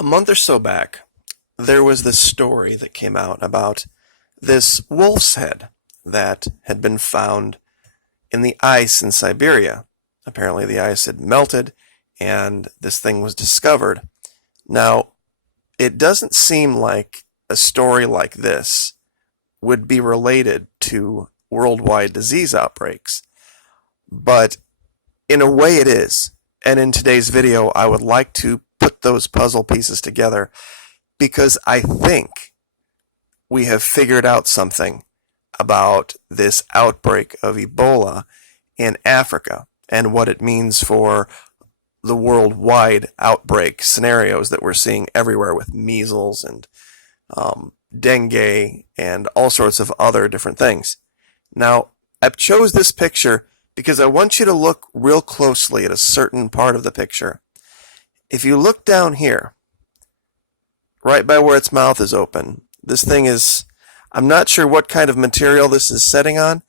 A month or so back, there was this story that came out about this wolf's head that had been found in the ice in Siberia. Apparently, the ice had melted and this thing was discovered. Now, it doesn't seem like a story like this would be related to worldwide disease outbreaks, but in a way it is. And in today's video, I would like to put those puzzle pieces together because I think we have figured out something about this outbreak of Ebola in Africa and what it means for the worldwide outbreak scenarios that we're seeing everywhere with measles and dengue and all sorts of other different things. Now, I've chose this picture because I want you to look real closely at a certain part of the picture. If you look down here, right by where its mouth is open, this thing is, I'm not sure what kind of material this is setting on,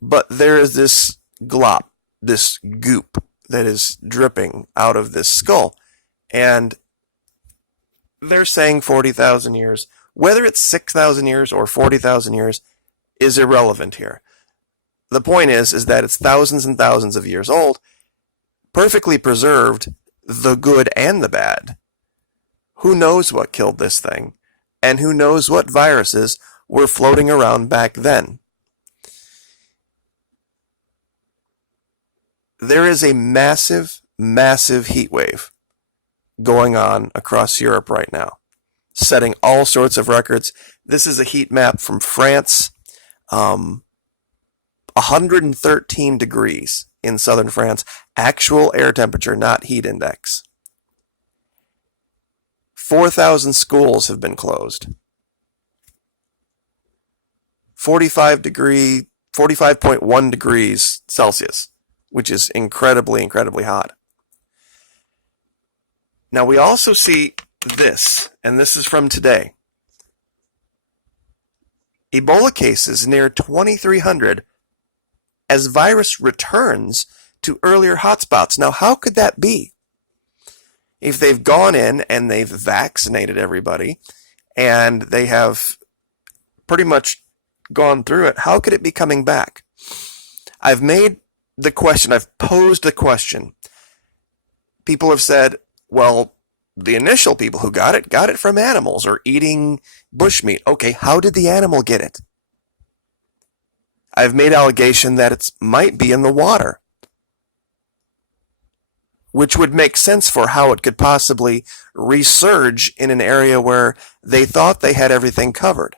but there is this glop, this goop that is dripping out of this skull. And they're saying 40,000 years. Whether it's 6,000 years or 40,000 years is irrelevant here. The point is that it's thousands and thousands of years old, perfectly preserved, the good and the bad. Who knows what killed this thing, and who knows what viruses were floating around back then. There is a massive, massive heat wave going on across Europe right now, setting all sorts of records. This is a heat map from France. 113 degrees in southern France, actual air temperature, not heat index. 4,000 schools have been closed. 45.1 degrees Celsius, which is incredibly, incredibly hot. Now we also see this, and this is from today. Ebola cases near 2,300 as virus returns to earlier hotspots. Now, how could that be? If they've gone in and they've vaccinated everybody and they have pretty much gone through it, how could it be coming back? I've posed the question. People have said, well, the initial people who got it from animals or eating bushmeat. Okay, how did the animal get it? I've made allegation that it might be in the water, which would make sense for how it could possibly resurge in an area where they thought they had everything covered.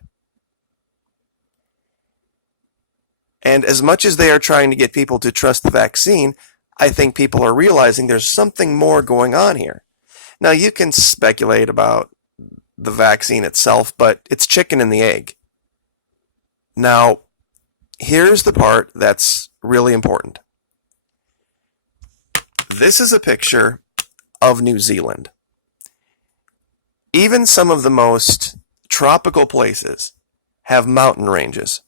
And as much as they are trying to get people to trust the vaccine, I think people are realizing there's something more going on here. Now, you can speculate about the vaccine itself, but it's chicken and the egg. Now, here's the part that's really important. This is a picture of New Zealand. Even some of the most tropical places have mountain ranges.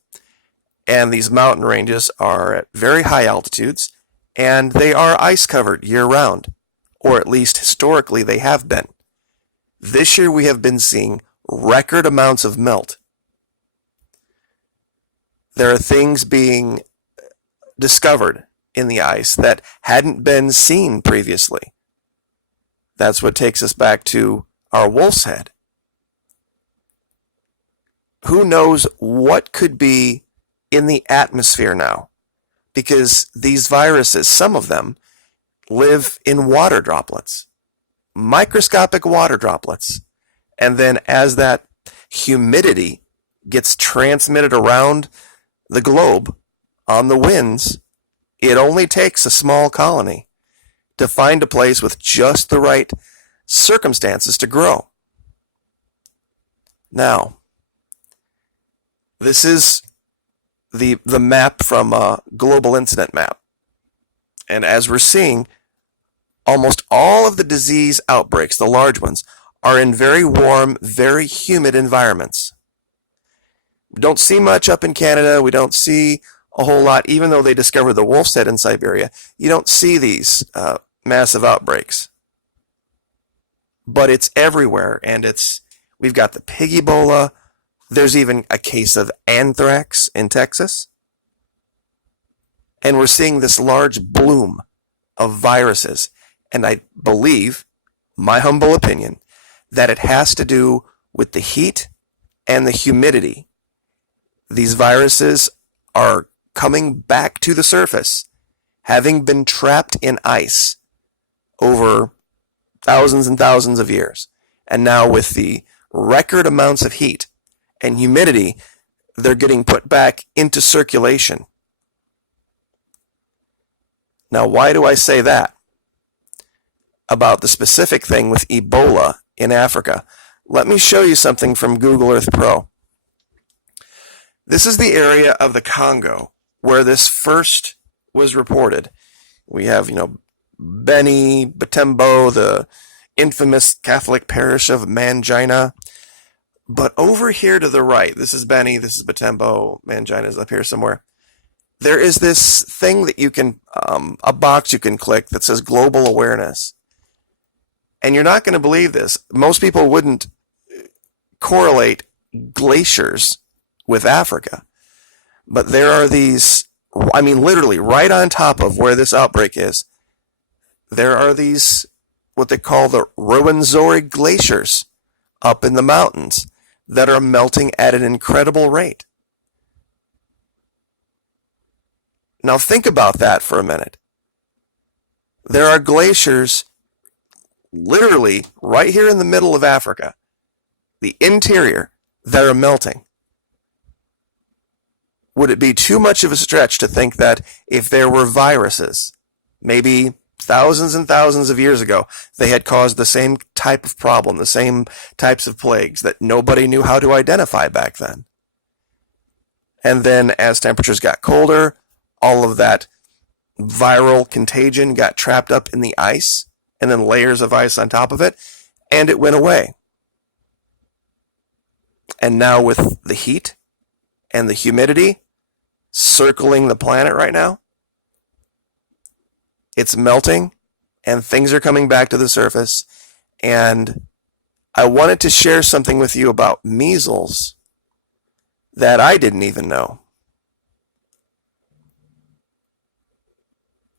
And these mountain ranges are at very high altitudes, and they are ice covered year round, or at least historically they have been. This year we have been seeing record amounts of melt. There are things being discovered in the ice that hadn't been seen previously. That's what takes us back to our wolf's head. Who knows what could be in the atmosphere now? Because these viruses, some of them, live in water droplets, microscopic water droplets. And then as that humidity gets transmitted around the globe on the winds, it only takes a small colony to find a place with just the right circumstances to grow. Now, this is the map from a global incident map. And as we're seeing, almost all of the disease outbreaks, the large ones, are in very warm, very humid environments. We don't see much up in Canada. We don't see a whole lot, even though they discovered the wolf's head in Siberia. You don't see these massive outbreaks. but it's everywhere, and we've got the pig Ebola. There's even a case of anthrax in Texas. And we're seeing this large bloom of viruses. And I believe, my humble opinion, that it has to do with the heat and the humidity. These viruses are coming back to the surface, having been trapped in ice over thousands and thousands of years. And now with the record amounts of heat and humidity, they're getting put back into circulation. Now, why do I say that about the specific thing with Ebola in Africa? Let me show you something from Google Earth Pro. This is the area of the Congo where this first was reported. We have, Beni, Butembo, the infamous Catholic parish of Mangina. But over here to the right, this is Beni, this is Butembo, Mangina is up here somewhere. There is this thing that you can, a box you can click that says global awareness. And you're not going to believe this. Most people wouldn't correlate glaciers with Africa. But there are these, literally right on top of where this outbreak is, there are these, what they call the Rwenzori glaciers up in the mountains that are melting at an incredible rate. Now think about that for a minute. There are glaciers literally right here in the middle of Africa, the interior, that are melting. Would it be too much of a stretch to think that if there were viruses, maybe thousands and thousands of years ago, they had caused the same type of problem, the same types of plagues that nobody knew how to identify back then? And then as temperatures got colder, all of that viral contagion got trapped up in the ice, and then layers of ice on top of it, and it went away. And now with the heat and the humidity circling the planet right now, it's melting and things are coming back to the surface. And I wanted to share something with you about measles that I didn't even know.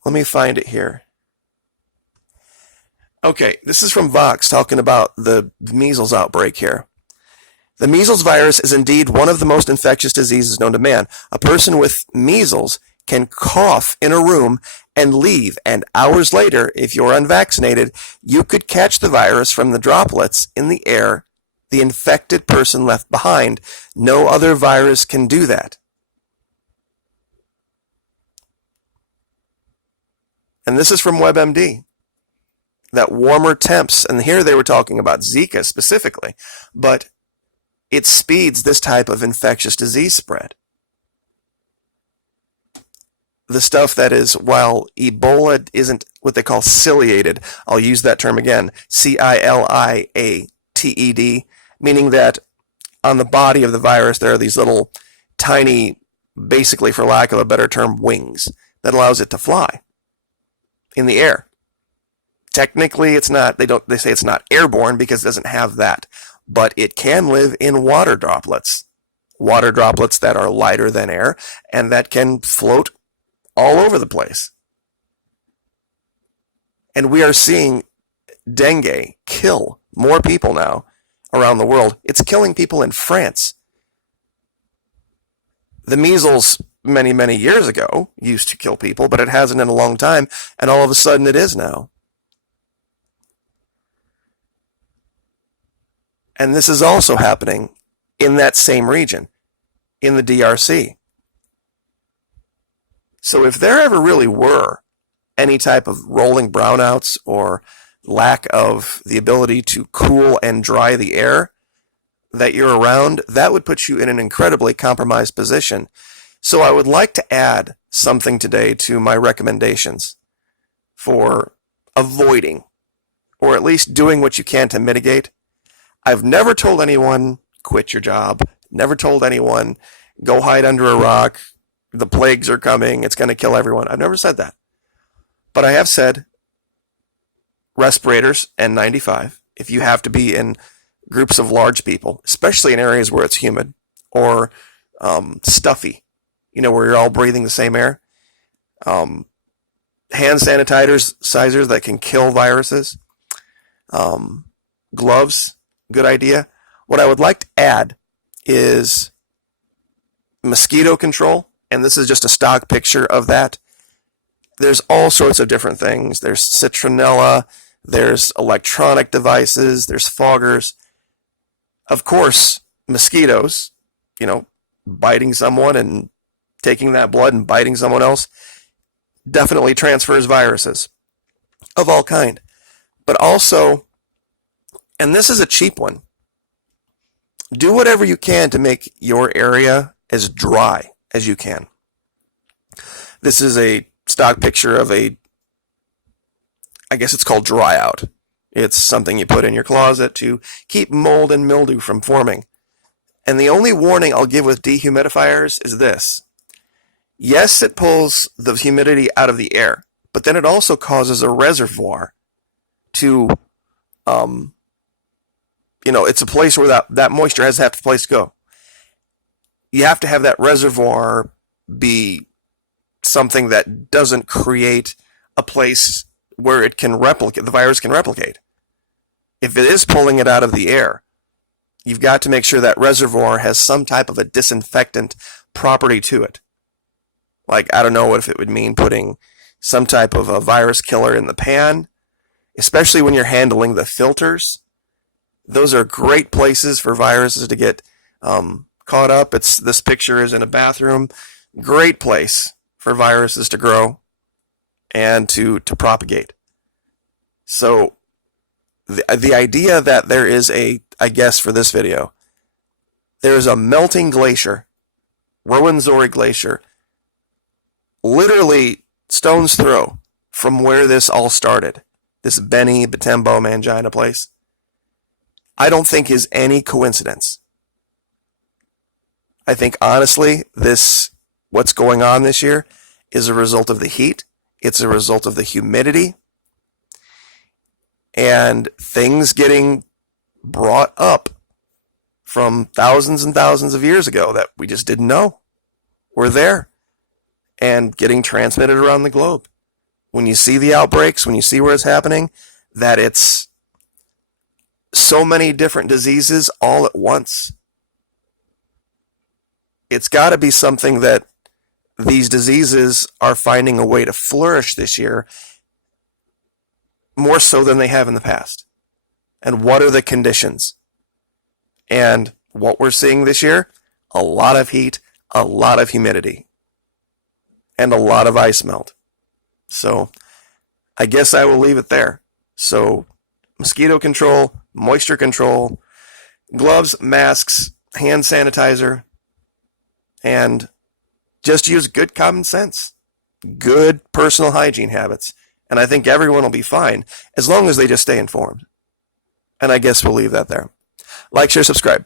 Let me find it here. Okay, this is from Vox talking about the measles outbreak here. The measles virus is indeed one of the most infectious diseases known to man. A person with measles can cough in a room and leave, and hours later, if you're unvaccinated, you could catch the virus from the droplets in the air the infected person left behind. No other virus can do that. And this is from WebMD. That warmer temps, and here they were talking about Zika specifically, but it speeds this type of infectious disease spread. The stuff that is, while Ebola isn't what they call ciliated, I'll use that term again, C-I-L-I-A-T-E-D, meaning that on the body of the virus there are these little tiny, basically for lack of a better term, wings that allows it to fly in the air. Technically it's not, they say it's not airborne because it doesn't have that, but it can live in water droplets that are lighter than air and that can float all over the place. And we are seeing dengue kill more people now around the world. It's killing people in France. The measles many, many years ago used to kill people, but it hasn't in a long time, and all of a sudden it is now. And this is also happening in that same region, in the DRC. So if there ever really were any type of rolling brownouts or lack of the ability to cool and dry the air that you're around, that would put you in an incredibly compromised position. So I would like to add something today to my recommendations for avoiding, or at least doing what you can to mitigate. I've never told anyone, quit your job. Never told anyone, go hide under a rock. The plagues are coming. It's going to kill everyone. I've never said that. But I have said respirators, N95, if you have to be in groups of large people, especially in areas where it's humid or stuffy, where you're all breathing the same air. Hand sanitizers that can kill viruses. Gloves, good idea. What I would like to add is mosquito control, and this is just a stock picture of that. There's all sorts of different things. There's citronella, there's electronic devices, there's foggers. Of course, mosquitoes, biting someone and taking that blood and biting someone else definitely transfers viruses of all kind. But also, and this is a cheap one, do whatever you can to make your area as dry as you can. This is a stock picture of I guess it's called dry out. It's something you put in your closet to keep mold and mildew from forming. And the only warning I'll give with dehumidifiers is this. Yes, it pulls the humidity out of the air, but then it also causes a reservoir to, it's a place where that moisture has to have a place to go. You have to have that reservoir be something that doesn't create a place where it can replicate, the virus can replicate. If it is pulling it out of the air, you've got to make sure that reservoir has some type of a disinfectant property to it. Like, I don't know if it would mean putting some type of a virus killer in the pan, especially when you're handling the filters. Those are great places for viruses to get caught up. This picture is in a bathroom. Great place for viruses to grow and to propagate. So the idea that there is I guess for this video, there's a melting glacier, Rowanzori Glacier, literally stone's throw from where this all started, this Beni Betembo Mangina place, I don't think is any coincidence. I think honestly, what's going on this year is a result of the heat. It's a result of the humidity and things getting brought up from thousands and thousands of years ago that we just didn't know were there and getting transmitted around the globe. When you see the outbreaks, when you see where it's happening, that it's so many different diseases all at once. It's got to be something that these diseases are finding a way to flourish this year more so than they have in the past. And what are the conditions? And what we're seeing this year, a lot of heat, a lot of humidity, and a lot of ice melt. So I guess I will leave it there. So mosquito control, moisture control, gloves, masks, hand sanitizer, and just use good common sense, good personal hygiene habits. And I think everyone will be fine as long as they just stay informed. And I guess we'll leave that there. Like, share, subscribe.